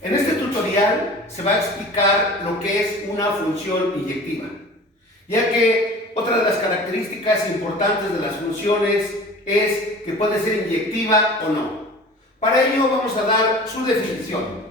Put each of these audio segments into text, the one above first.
En este tutorial se va a explicar lo que es una función inyectiva, ya que otra de las características importantes de las funciones es que puede ser inyectiva o no. Para ello vamos a dar su definición.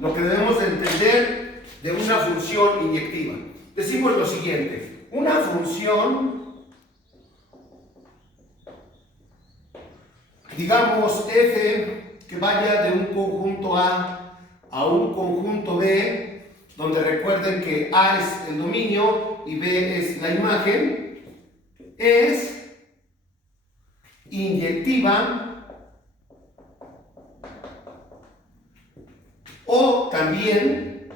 Lo que debemos de entender de una función inyectiva. Decimos lo siguiente: una función, digamos f, que vaya de un conjunto A un conjunto B, donde recuerden que A es el dominio y B es la imagen, es inyectiva, o también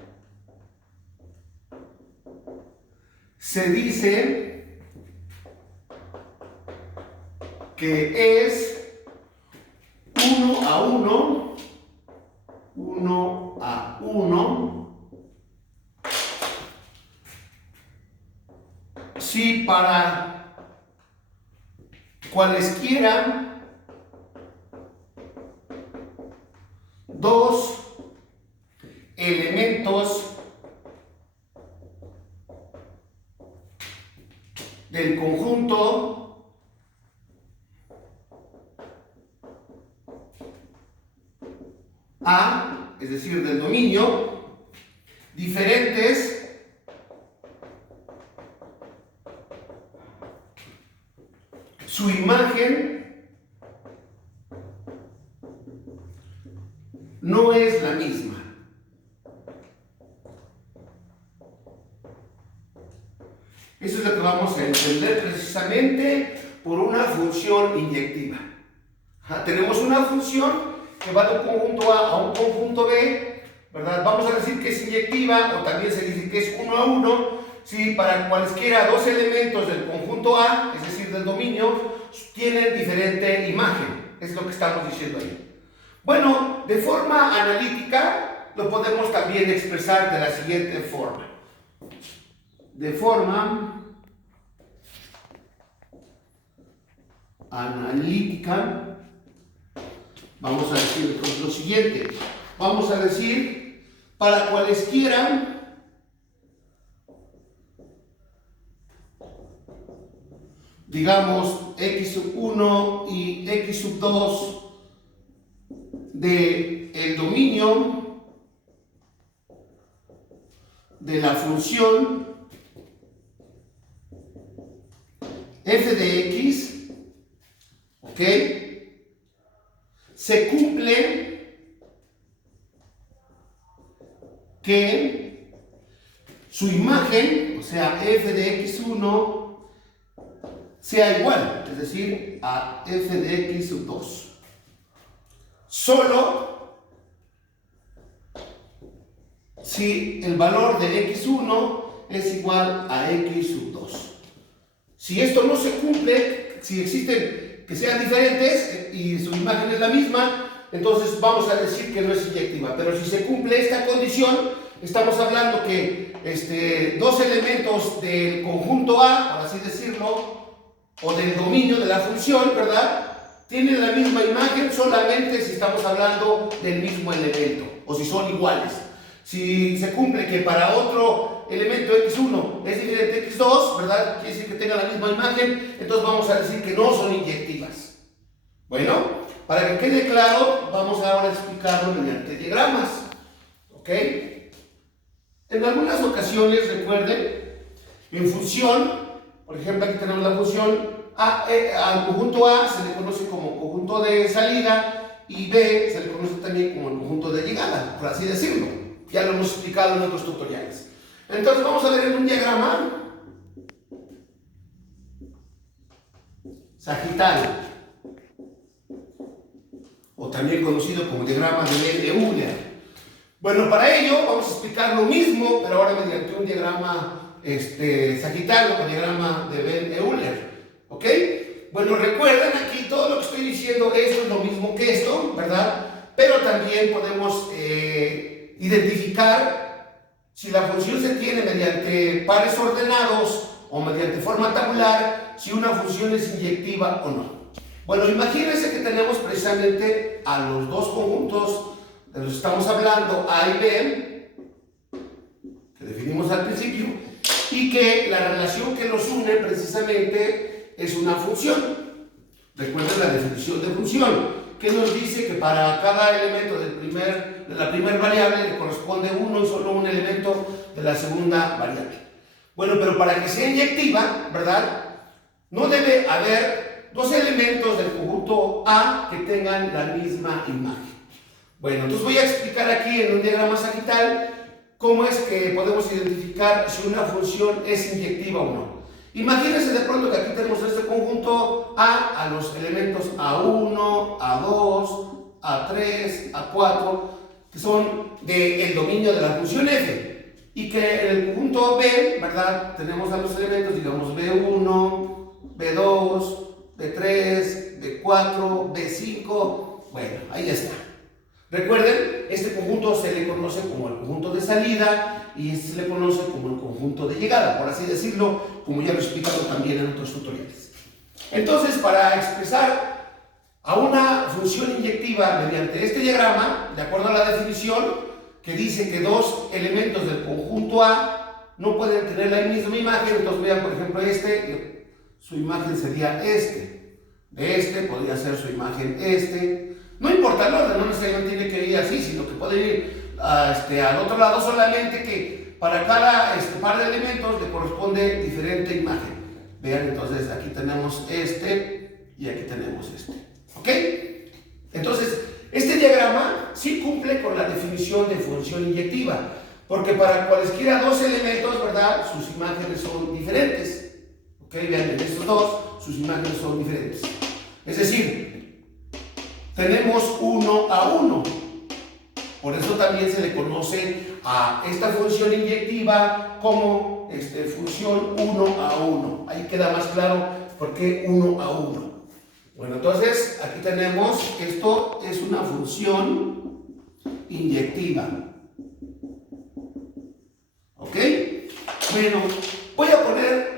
se dice que es 1 a 1, 1 a 1, si para cualesquiera dos elementos del conjunto A, es decir, del dominio, diferentes su imagen no es la misma. Eso es lo que vamos a entender precisamente por una función inyectiva. Tenemos una función que va de un conjunto A un conjunto B, ¿verdad? Vamos a decir que es inyectiva, o también se dice que es 1 a 1, si para cualesquiera dos elementos del conjunto A, es decir, del dominio, tienen diferente imagen. Es lo que estamos diciendo ahí. Bueno, de forma analítica lo podemos también expresar de la siguiente forma. De forma analítica, vamos a decir lo siguiente. Vamos a decir, para cualesquiera digamos x sub 1 y x sub 2 de el dominio de la función f de x, ¿ok? Se cumple que su imagen, o sea, f de x1, sea igual, es decir, a f de x sub 2. Solo si el valor de x1 es igual a x sub 2. Si esto no se cumple, si existen que sean diferentes y su imagen es la misma, entonces vamos a decir que no es inyectiva. Pero si se cumple esta condición, estamos hablando que dos elementos del conjunto A, por así decirlo, o del dominio de la función, ¿verdad?, tienen la misma imagen solamente si estamos hablando del mismo elemento, o si son iguales. Si se cumple que para otro elemento x1 es diferente a x2, ¿verdad?, quiere decir que tenga la misma imagen, entonces vamos a decir que no son inyectivas. Bueno, para que quede claro, vamos ahora a explicarlo mediante diagramas. ¿Ok? En algunas ocasiones, recuerden, en función, por ejemplo, aquí tenemos la función al conjunto A se le conoce como conjunto de salida y B se le conoce también como el conjunto de llegada, por así decirlo. Ya lo hemos explicado en otros tutoriales. Entonces vamos a ver en un diagrama sagital, o también conocido como diagrama de Euler. Bueno, para ello vamos a explicar lo mismo, pero ahora mediante un diagrama sagital o diagrama de Euler. ¿Ok? Bueno, recuerden aquí todo lo que estoy diciendo, esto es lo mismo que esto, ¿verdad? Pero también podemos identificar si la función se tiene mediante pares ordenados o mediante forma tabular, si una función es inyectiva o no. Bueno, imagínense que tenemos precisamente a los dos conjuntos de los que estamos hablando, A y B, que definimos al principio, y que la relación que los une precisamente es una función. Recuerden la definición de función, que nos dice que para cada elemento de la primera variable le corresponde uno y solo un elemento de la segunda variable. Bueno, pero para que sea inyectiva, ¿verdad? No debe haber dos elementos del conjunto A que tengan la misma imagen. Bueno, entonces voy a explicar aquí en un diagrama sagital cómo es que podemos identificar si una función es inyectiva o no. Imagínense de pronto que aquí tenemos este conjunto A los elementos A1, A2, A3, A4, que son del dominio de la función f. Y que en el conjunto B, ¿verdad? Tenemos a los elementos, digamos, B1, B2, B3, B4, B5. Bueno, ahí está. Recuerden, este conjunto se le conoce como el conjunto de salida y este se le conoce como el conjunto de llegada, por así decirlo, como ya lo he explicado también en otros tutoriales. Entonces, para expresar a una función inyectiva mediante este diagrama, de acuerdo a la definición, que dice que dos elementos del conjunto A no pueden tener la misma imagen, entonces vean, por ejemplo, su imagen sería este. De este podría ser su imagen este. No importa el orden, no necesariamente tiene que ir así, sino que puede ir al otro lado, solamente que para cada par de elementos le corresponde diferente imagen. Vean, entonces aquí tenemos este y aquí tenemos este. ¿Ok? Entonces, este diagrama sí cumple con la definición de función inyectiva, porque para cualesquiera dos elementos, ¿verdad? Sus imágenes son diferentes. ¿Ok? Vean, en estos dos, sus imágenes son diferentes. Es decir, tenemos 1 a 1. Por eso también se le conoce a esta función inyectiva como función 1 a 1. Ahí queda más claro por qué 1 a 1. Bueno, entonces aquí tenemos, esto es una función inyectiva. ¿Ok? Bueno, voy a poner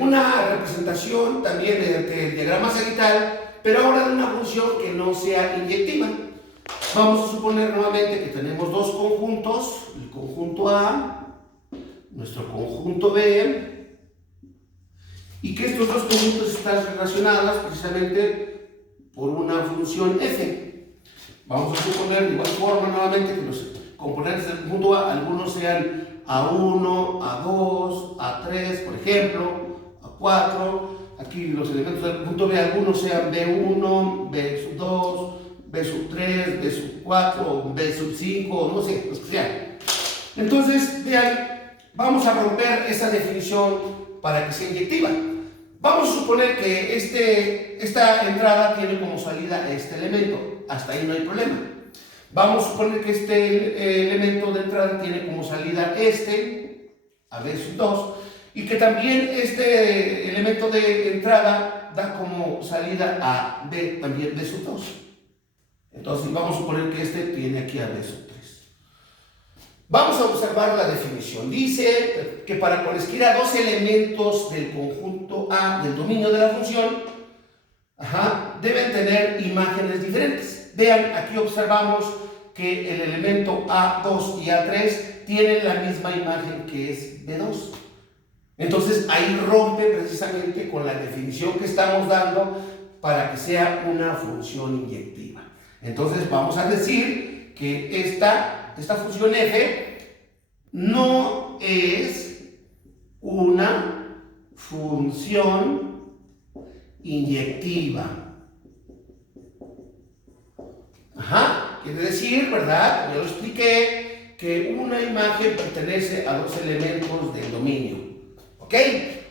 una representación también mediante el diagrama sagital, pero ahora de una función que no sea inyectiva. Vamos a suponer nuevamente que tenemos dos conjuntos, el conjunto A, nuestro conjunto B, y que estos dos conjuntos están relacionados precisamente por una función f. Vamos a suponer de igual forma nuevamente que los componentes del conjunto A, algunos sean A1, A2, A3, por ejemplo, A4. Aquí los elementos del conjunto B, algunos sean B1, B2, B3, B4, B5, no sé, los que sean. Entonces, vean, vamos a romper esa definición para que sea inyectiva. Vamos a suponer que esta entrada tiene como salida este elemento. Hasta ahí no hay problema. Vamos a suponer que este elemento de entrada tiene como salida a B2, y que también este elemento de entrada da como salida a B, también B2. Entonces vamos a suponer que este tiene aquí a B3. Vamos a observar la definición. Dice que para cualesquiera dos elementos del conjunto A, del dominio de la función, deben tener imágenes diferentes. Vean, aquí observamos que el elemento A2 y A3 tienen la misma imagen que es B2. Entonces ahí rompe precisamente con la definición que estamos dando para que sea una función inyectiva. Entonces vamos a decir que esta función f no es una función inyectiva. Quiere decir, ¿verdad? Ya lo expliqué, que una imagen pertenece a dos elementos del dominio. ¿Ok?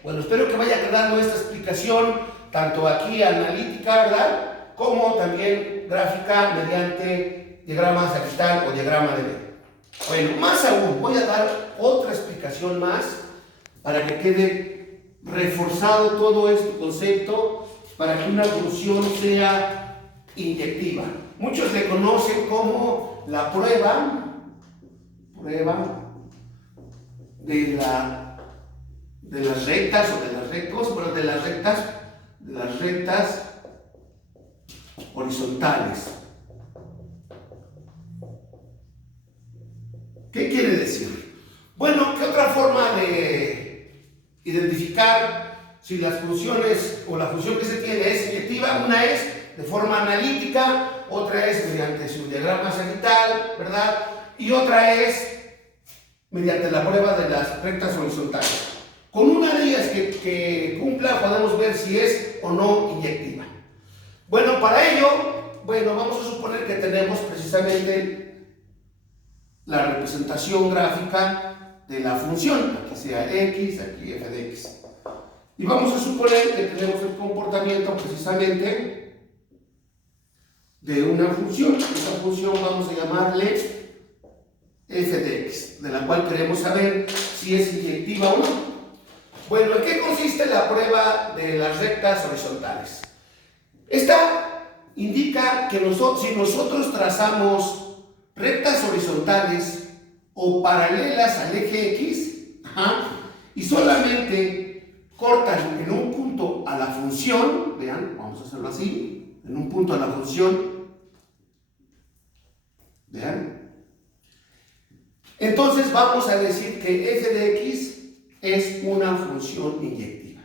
Bueno, espero que vaya quedando esta explicación, tanto aquí analítica, ¿verdad?, como también gráfica mediante diagrama sagital o diagrama de B. Bueno, más aún, voy a dar otra explicación más para que quede reforzado todo este concepto para que una función sea inyectiva. Muchos le conocen como la prueba de las rectas o de las rectos, pero de las rectas horizontales. ¿Qué quiere decir? Bueno, ¿qué otra forma de identificar si las funciones o la función que se tiene es inyectiva? Una es de forma analítica, otra es mediante su diagrama sagital, ¿verdad? Y otra es mediante la prueba de las rectas horizontales. Con una de ellas que cumpla podemos ver si es o no inyectiva. Bueno, para ello, vamos a suponer que tenemos precisamente la representación gráfica de la función, aquí sea x, aquí f de x. Y vamos a suponer que tenemos el comportamiento precisamente de una función. Esta función vamos a llamarle f de x, de la cual queremos saber si es inyectiva o no. Bueno, ¿en qué consiste la prueba de las rectas horizontales? Esta indica que si nosotros trazamos rectas horizontales o paralelas al eje x, y solamente cortan en un punto a la función, vean, vamos a hacerlo así, en un punto a la función, vean, entonces vamos a decir que f de x es una función inyectiva.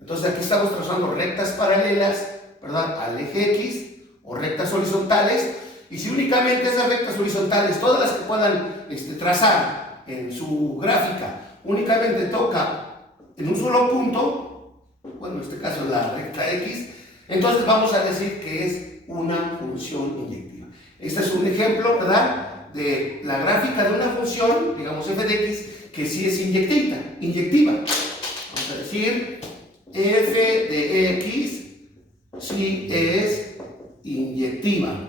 Entonces aquí estamos trazando rectas paralelas, ¿verdad?, al eje x, o rectas horizontales, y si únicamente esas rectas horizontales, todas las que puedan trazar en su gráfica, únicamente toca en un solo punto, bueno, en este caso la recta x, entonces vamos a decir que es una función inyectiva. Este es un ejemplo, ¿verdad?, de la gráfica de una función, digamos f de x, que sí es inyectiva. Vamos a decir f de x sí es inyectiva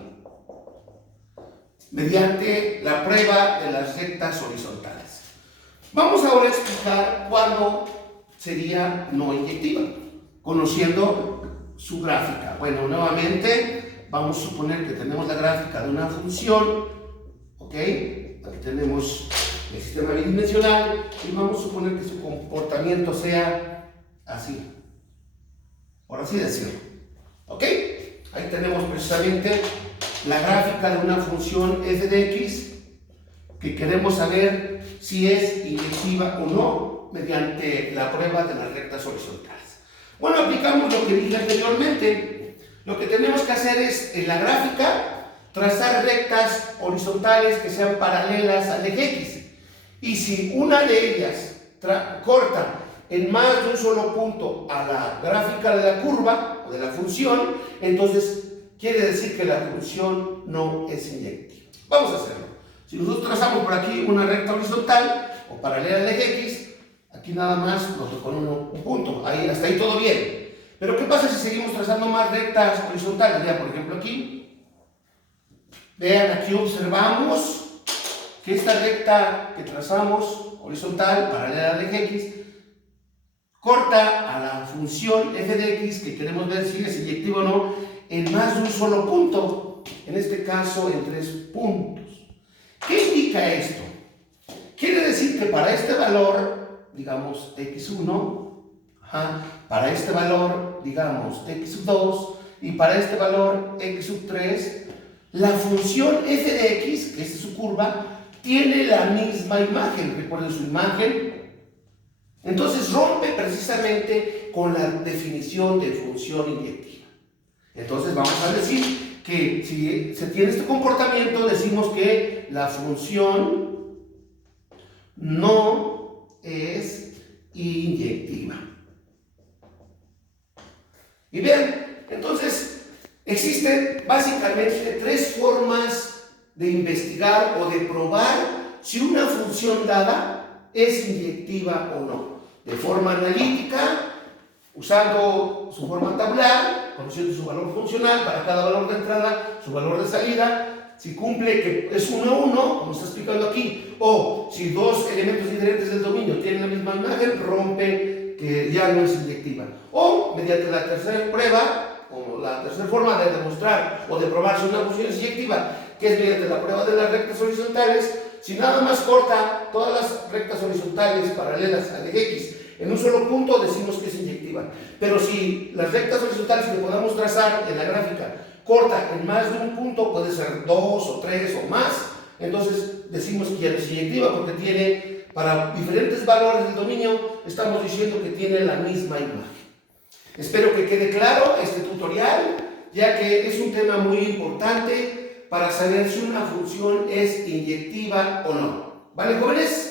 mediante la prueba de las rectas horizontales. Vamos ahora a explicar cuándo sería no inyectiva, conociendo su gráfica. Bueno, nuevamente vamos a suponer que tenemos la gráfica de una función, ¿ok? Aquí tenemos el sistema bidimensional y vamos a suponer que su comportamiento sea así, por así decirlo, ¿ok? Ahí tenemos precisamente la gráfica de una función f de x que queremos saber si es inyectiva o no mediante la prueba de las rectas horizontales. Bueno, aplicamos lo que dije anteriormente. Lo que tenemos que hacer es, en la gráfica, trazar rectas horizontales que sean paralelas al eje x. Y si una de ellas corta en más de un solo punto a la gráfica de la curva o de la función, entonces quiere decir que la función no es inyectiva. Vamos a hacerlo. Si nosotros trazamos por aquí una recta horizontal o paralela al eje x, aquí nada más nos tocó un punto. Hasta ahí todo bien. Pero ¿qué pasa si seguimos trazando más rectas horizontales? Ya, por ejemplo, aquí. Vean, aquí observamos que esta recta que trazamos horizontal, paralela al eje x, corta a la función f de x, que queremos ver si es inyectiva o no, en más de un solo punto, en este caso en 3 puntos. ¿Qué indica esto? Quiere decir que para este valor, digamos x1, para este valor, digamos x2, y para este valor x3, la función f de x, que es su curva, tiene la misma imagen. Recuerden su imagen. Entonces rompe precisamente con la definición de función inyectiva. Entonces vamos a decir que si se tiene este comportamiento, decimos que la función no es inyectiva. Y vean, entonces existen básicamente 3 formas de investigar o de probar si una función dada es inyectiva o no. De forma analítica, usando su forma tabular, conociendo su valor funcional para cada valor de entrada, su valor de salida, si cumple que es 1, 1, como está explicando aquí, o si 2 elementos diferentes del dominio tienen la misma imagen, rompe que ya no es inyectiva. O mediante la tercera prueba, o la tercera forma de demostrar o de probar si una función es inyectiva, que es mediante la prueba de las rectas horizontales, si nada más corta todas las rectas horizontales paralelas al eje x en un solo punto, decimos que es inyectiva. Pero si las rectas horizontales que podamos trazar en la gráfica corta en más de un punto, puede ser 2 o 3 o más, entonces decimos que ya no es inyectiva porque tiene, para diferentes valores del dominio, estamos diciendo que tiene la misma imagen. Espero que quede claro este tutorial, ya que es un tema muy importante para saber si una función es inyectiva o no. ¿Vale, jóvenes?